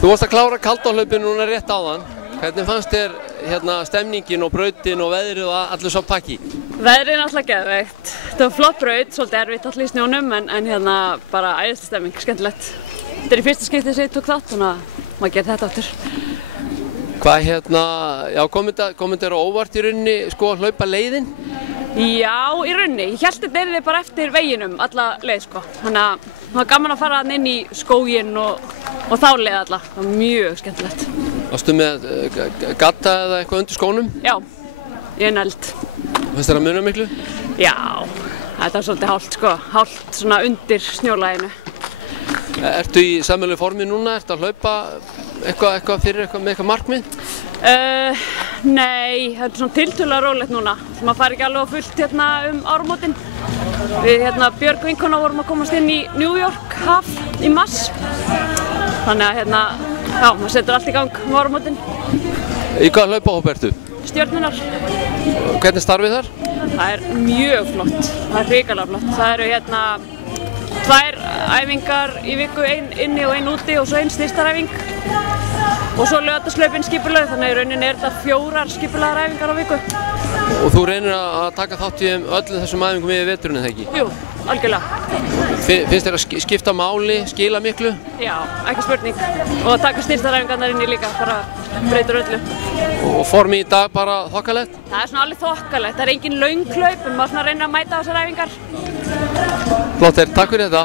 Þú varst að klára Kaldárhlaupið núna rétt áðan. Hvernig fannst þér stemningin og brautin og veðrið og allur sá pakki? Veðrið er náttúrulega geðveikt. Þetta var flott braut, svolítið erfitt allir í snjónum en bara æðisleg stemming, skemmtilegt. Þetta er í fyrsta skiptið sem ég tók þátt, þannig að maður getur þetta aftur. Hvað kom þetta á óvart í rauninni sko að hlaupa leiðin? Já, í rauninni. Ég hélt þetta yrði bara eftir veginum alla leið sko. Þannig að það var gaman að fara inn í skóginn og þá leið alla. Það var mjög skemmtilegt. Varstu með gatta eða eitthvað undir skónum? Já, ég neld. Fannst þér að muna miklu? Já, þetta var svolítið hált sko. Hált svona undir snjólæginu. Ertu í sameiginlegu formi núna? Ertu að hlaupa eitthvað með eitthvað markmið? Nei, þetta er svona tiltölulega rólegt núna. Maður fær ekki alveg á fullt áramótin. Við Björg vinkona vorum að komast inn í New York haf í mars. Þannig að já, maður setur allt í gang áramótin. Í hvaða hlaupahópi ertu? Stjörnunar. Hvernig starfið þar? Það er mjög flott. Það er hrikalega flott. Það eru 2 æfingar í viku, ein inni og ein úti og svo ein styrstaræfing. Og svo laugardagshlaupin skipulögð, þannig í rauninni er þetta 4 skipulagðar æfingar á viku. Og þú reynir að taka þátt í öllum þessum æfingum yfir veturinn, eða ekki? Jú, algjörlega. Finnst þér að skipta máli, skila miklu? Já, ekki spurning. Og að taka styrstaræfingarnar inni líka, bara breytir öllu. Og formið í dag bara þokkalegt? Það er svona alveg þokkalegt. Það er engin löng hlaup, en maður svona reynir að mæta á þessar æfingar. Flott, takk fyrir þetta.